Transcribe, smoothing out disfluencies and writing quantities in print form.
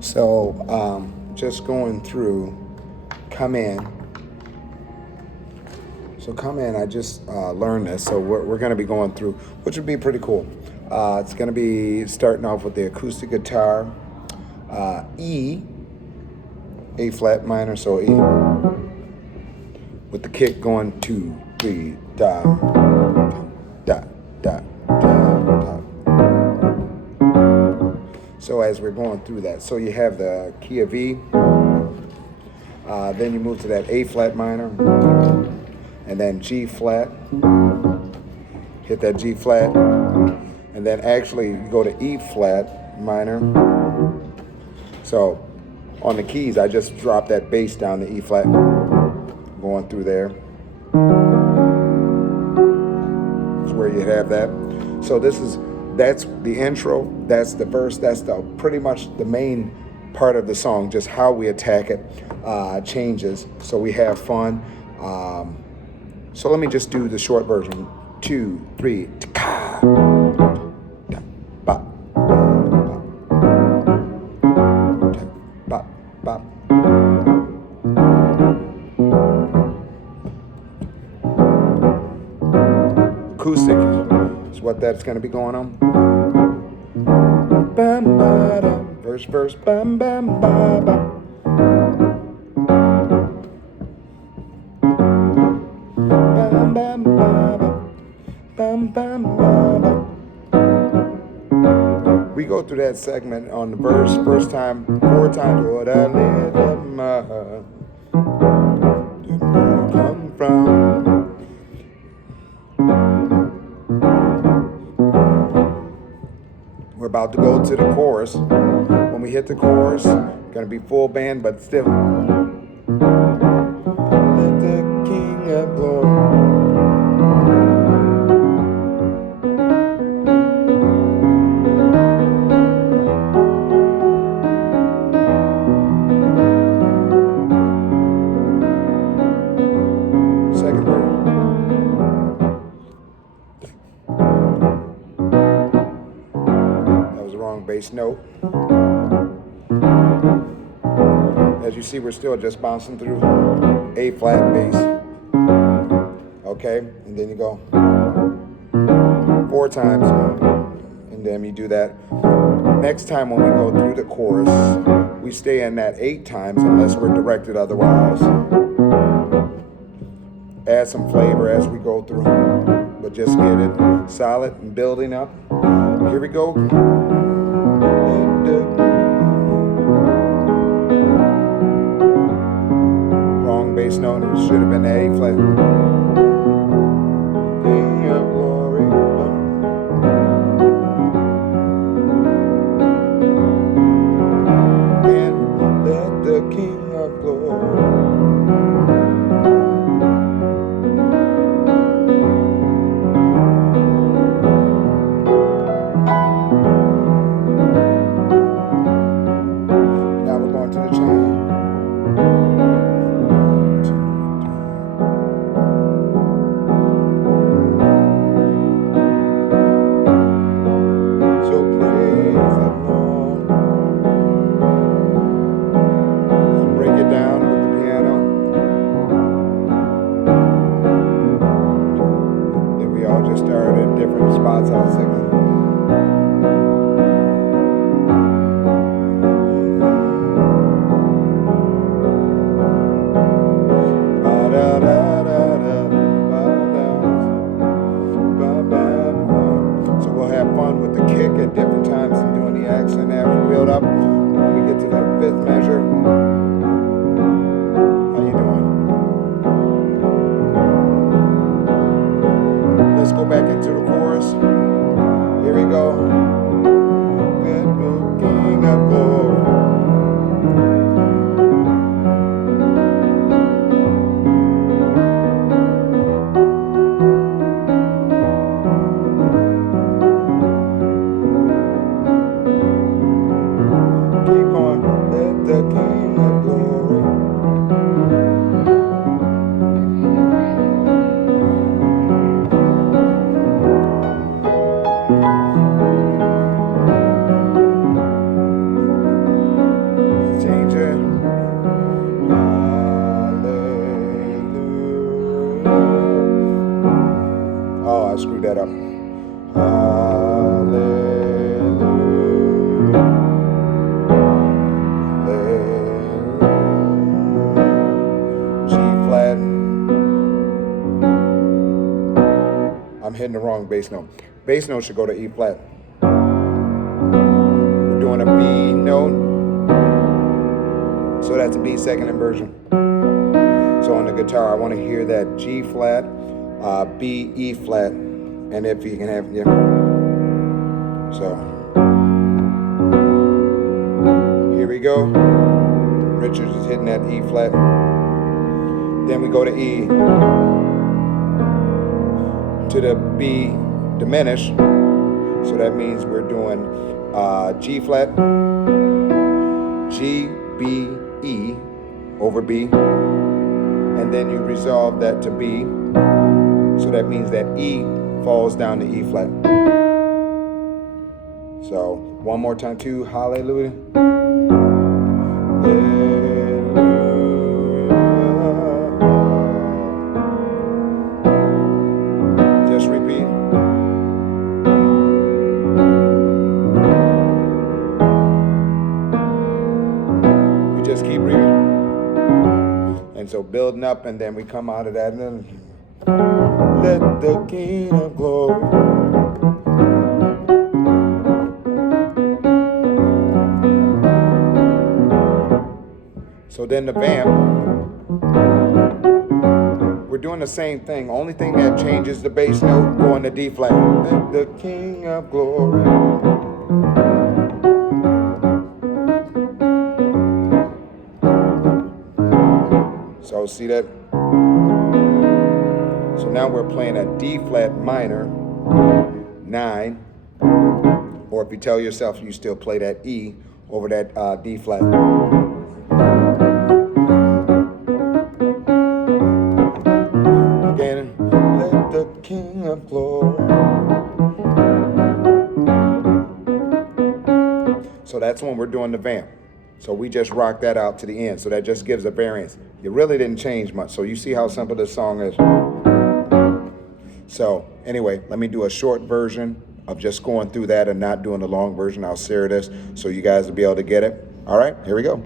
So just going through, come in. So come in, I just learned this, so we're going to be going through, which would be pretty cool. It's going to be starting off with the acoustic guitar, E, A flat minor, so E, with the kick going 2, 3, da, da, da, da, da. So as we're going through that, so you have the key of E, then you move to that A flat minor, and then G flat, hit that G flat, and then actually go to E flat minor. So on the keys, I just drop that bass down to E flat, going through there. That's where you have that. So that's the intro, that's the verse, that's the pretty much the main part of the song. Just how we attack it changes, so we have fun. So let me just do the short version. 2, 3, ta-ka, da, ba, ba, ba, ba. Acoustic is what that's going to be going on. Bam, ba, da, verse, bam, bam, ba, ba. Bam, bam, ba, ba. Bam, bam, ba, ba. We go through that segment on the verse, first time, 4 times. What I live in my heart, did where I come from. We're about to go to the chorus. When we hit the chorus, gonna be full band, but still. Let the King of Glory. Second verse. That was the wrong bass note. As you see, we're still just bouncing through A flat bass. Okay, and then you go 4 times, and then you do that. Next time when we go through the chorus, we stay in that 8 times unless we're directed otherwise. Add some flavor as we go through, but just get it solid and building up. Here we go. Wrong bass note, it should have been the A flat. King of Glory. And let the King of Glory. Now we're going to the chain. So praise the Lord. Let's break it down with the piano. Then we all just started at different spots on singing. So we'll have fun with the kick at different times and doing the accent as we build up. And when we get to the 5th measure, how you doing? Let's go back into the chorus. Here we go. Good King of Glory. Keep going. Let the King of Glory. screw that up. Hallelujah. G flat. I'm hitting the wrong bass note. Bass note should go to E flat. We're doing a B note. So that's a B second inversion. So on the guitar, I want to hear that G flat, B, E flat, and if you can have, yeah. So here we go. Richards is hitting that E flat. Then we go to E, to the B diminished. So that means we're doing G flat, G, B, E over B, and then you resolve that to B. So that means that E falls down to E flat. So one more time too, hallelujah. Just repeat. You just keep reading. And so building up, and then we come out of that, and then let the King of Glory. So then the vamp, we're doing the same thing. Only thing that changes the bass note going to D flat. Let the King of Glory. So see that? So now we're playing a D flat minor, 9, or if you tell yourself you still play that E over that D flat. Again, let the King of Glory. So that's when we're doing the vamp. So we just rock that out to the end. So that just gives a variance. You really didn't change much. So you see how simple this song is. So anyway, let me do a short version of just going through that and not doing the long version. I'll share this so you guys will be able to get it. All right, here we go.